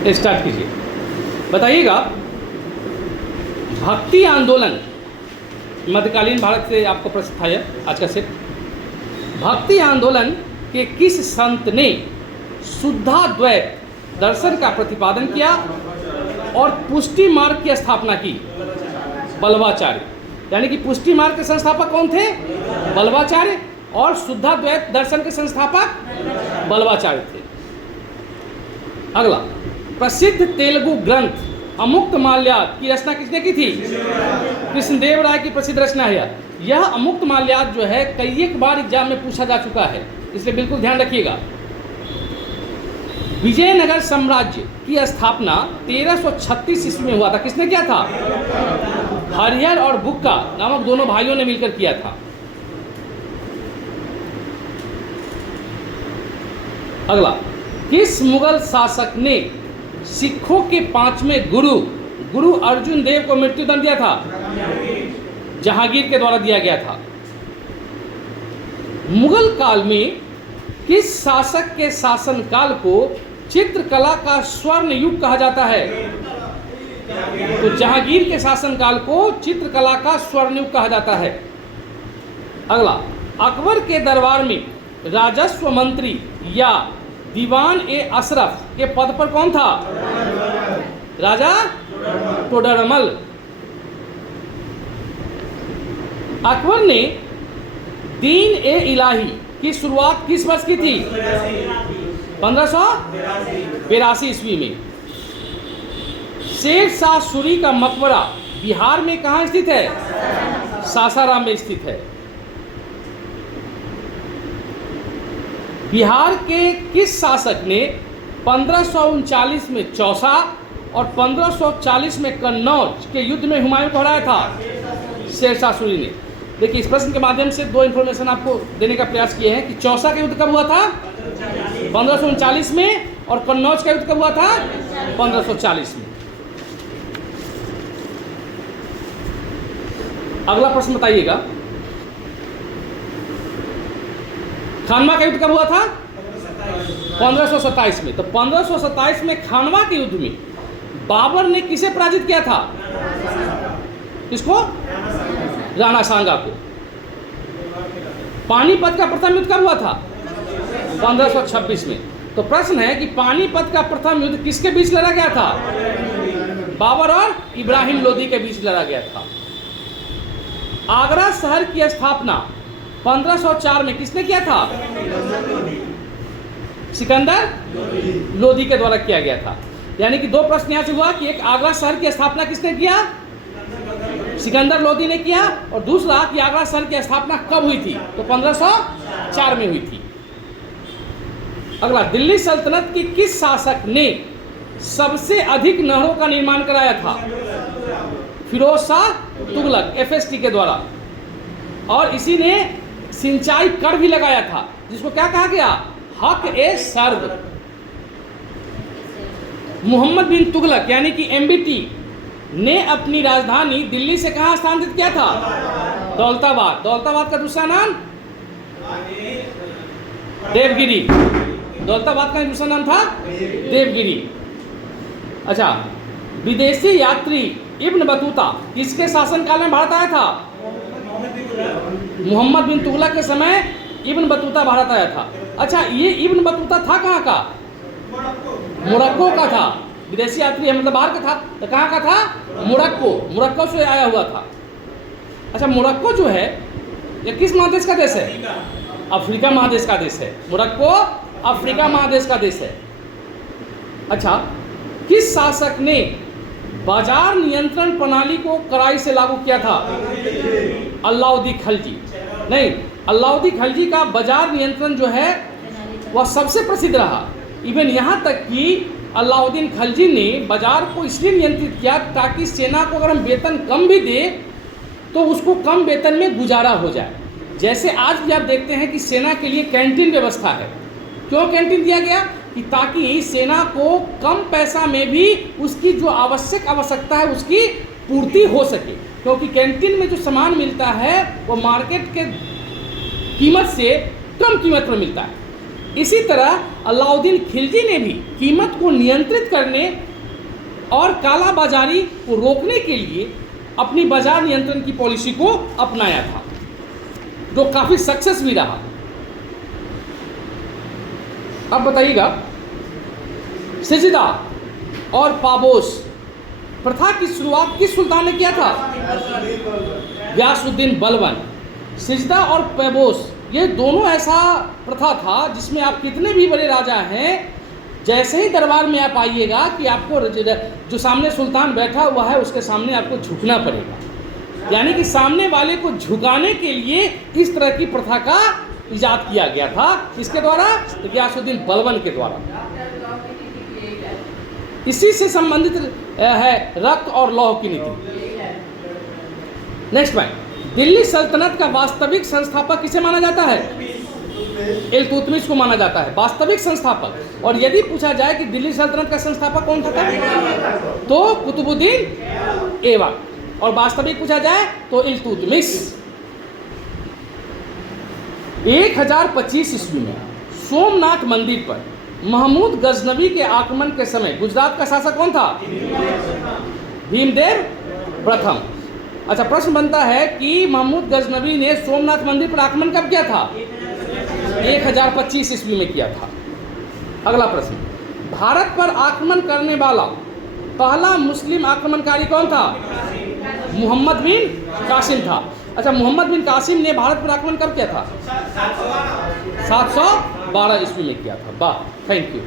Start कीजिए। बताइएगा, भक्ति आंदोलन मध्यकालीन भारत से आपको प्रश्न था यह आज का सेट। भक्ति आंदोलन के किस संत ने शुद्धाद्वैत दर्शन का प्रतिपादन किया और पुष्टि मार्ग की स्थापना की? बल्लभाचार्य। यानी कि पुष्टि मार्ग के संस्थापक कौन थे? बल्लभाचार्य। और शुद्धाद्वैत दर्शन के संस्थापक बल्लभाचार्य थे। अगला, प्रसिद्ध तेलुगु ग्रंथ अमुक्तमाल्यात की रचना किसने की थी? कृष्णदेव राय की प्रसिद्ध रचना है यह। अमुक्तमाल्यात जो है कई एक बार एग्जाम में पूछा जा चुका है, इसलिए बिल्कुल ध्यान रखिएगा। विजयनगर साम्राज्य की स्थापना 1336 ईस्वी में हुआ था। किसने किया था? हरिहर और बुक्का नामक दोनों भाइयों ने मिलकर किया था। अगला, किस मुगल शासक ने सिखों के 5वें गुरु अर्जुन देव को मृत्युदंड दिया था? जहांगीर के द्वारा दिया गया था। मुगल काल में किस शासक के शासनकाल को चित्रकला का स्वर्ण युग कहा जाता है? तो जहांगीर के शासनकाल को चित्रकला का स्वर्ण युग कहा जाता है। अगला, अकबर के दरबार में राजस्व मंत्री या दीवान ए अशरफ के पद पर कौन था? राजा टोडरमल। अकबर ने दीन ए इलाही की शुरुआत किस वर्ष की थी? 1582 ईस्वी में। शेर शाह सूरी का मकबरा बिहार में कहाँ स्थित है? सासाराम में स्थित है। बिहार के किस शासक ने 1539 में चौसा और 1540 में कन्नौज के युद्ध में हुमायूं को हराया था? शेर शाह सूरी ने। देखिए, इस प्रश्न के माध्यम से दो इन्फॉर्मेशन आपको देने का प्रयास किए हैं कि चौसा का युद्ध कब हुआ था? 1539 में। और कन्नौज का युद्ध कब हुआ था? 1540 में। अगला प्रश्न बताइएगा, खानवा का युद्ध कब हुआ था? 1527 में। तो 1527 में खानवा के युद्ध में बाबर ने किसे पराजित किया था? किसको? राणा सांगा को। पानीपत का प्रथम युद्ध कब हुआ था? 1526 में। तो प्रश्न है कि पानीपत का प्रथम युद्ध किसके बीच लड़ा गया था? बाबर और इब्राहिम लोदी के बीच लड़ा गया था। आगरा शहर की स्थापना 1504 में किसने किया था? सिकंदर लोदी के द्वारा किया गया था। यानी कि दो प्रश्न यहाँ से हुआ कि एक, आगरा शहर की स्थापना किसने किया? सिकंदर लोदी ने किया। और दूसरा कि आगरा शहर की स्थापना कब हुई थी? तो 1504 में हुई थी। अगला, दिल्ली सल्तनत की किस शासक ने सबसे अधिक नहरों का निर्माण कराया था? फिरोज शाह तुगलक, FST के द्वारा। और इसी ने सिंचाई कर भी लगाया था, जिसको क्या कहा गया? हक ए सर्व। मोहम्मद बिन तुगलक यानी कि MBT ने अपनी राजधानी दिल्ली से कहां स्थानांतरित किया था? दौलताबाद। दौलताबाद का दूसरा नाम देवगिरी। दौलताबाद का दूसरा नाम था देवगिरी। अच्छा, विदेशी यात्री इब्न बतूता किसके शासनकाल में भारत आया था? मोहम्मद बिन तुगलक के समय इब्न बतूता भारत आया था। अच्छा, ये इब्न बतूता था कहाँ का? मोरक्को का था। विदेशी यात्री है मतलब बाहर का था, तो कहाँ का था? मोरक्को से आया हुआ था। अच्छा, मोरक्को जो है ये किस महादेश का देश है? अफ्रीका महादेश का देश है। मोरक्को अफ्रीका महादेश का देश है। अच्छा, किस शासक ने बाजार नियंत्रण प्रणाली को कड़ाई से लागू किया था? अलाउद्दीन खिलजी। नहीं, अलाउद्दीन खिलजी का बाजार नियंत्रण जो है वह सबसे प्रसिद्ध रहा। इवन यहाँ तक कि अलाउद्दीन खिलजी ने बाजार को इसलिए नियंत्रित किया ताकि सेना को अगर हम वेतन कम भी दे तो उसको कम वेतन में गुजारा हो जाए। जैसे आज भी आप देखते हैं कि सेना के लिए कैंटीन व्यवस्था है। क्यों कैंटीन दिया गया? कि ताकि सेना को कम पैसा में भी उसकी जो आवश्यकता है उसकी पूर्ति हो सके। क्योंकि कैंटीन में जो सामान मिलता है वो मार्केट के कीमत से कम कीमत पर मिलता है। इसी तरह अलाउद्दीन खिलजी ने भी कीमत को नियंत्रित करने और काला बाजारी को रोकने के लिए अपनी बाजार नियंत्रण की पॉलिसी को अपनाया था, जो काफ़ी सक्सेस भी रहा। अब बताइएगा, सिजदा और पाबोस प्रथा की शुरुआत किस सुल्तान ने किया था? गयासुद्दीन बलबन। सिजदा और पैबोस ये दोनों ऐसा प्रथा था जिसमें आप कितने भी बड़े राजा हैं, जैसे ही दरबार में आप आइएगा कि आपको जो सामने सुल्तान बैठा हुआ है उसके सामने आपको झुकना पड़ेगा। यानी कि सामने वाले को झुकाने के लिए इस तरह की प्रथा का इजाद किया गया था। इसके द्वारा? गयासुद्दीन बलबन के द्वारा। इसी से संबंधित है रक्त और लौह की नीति। नेक्स्ट पॉइंट, दिल्ली सल्तनत का वास्तविक संस्थापक किसे माना जाता है? इल्तुतमिश को माना जाता है वास्तविक संस्थापक। और यदि पूछा जाए कि दिल्ली सल्तनत का संस्थापक कौन था तो कुतुबुद्दीन ऐबक, और वास्तविक पूछा जाए तो इल्तुतमिश। 1025 ईस्वी में सोमनाथ मंदिर पर महमूद गजनवी के आक्रमण के समय गुजरात का शासक कौन था? भीमदेव प्रथम। अच्छा, प्रश्न बनता है कि महमूद गजनवी ने सोमनाथ मंदिर पर आक्रमण कब किया था? 1025 ईस्वी में किया था। अगला प्रश्न, भारत पर आक्रमण करने वाला पहला मुस्लिम आक्रमणकारी कौन था? मोहम्मद बिन कासिम था। अच्छा, मोहम्मद बिन कासिम ने भारत पर आक्रमण कब किया था? 712 ईस्वी में किया था। वाह, थैंक यू।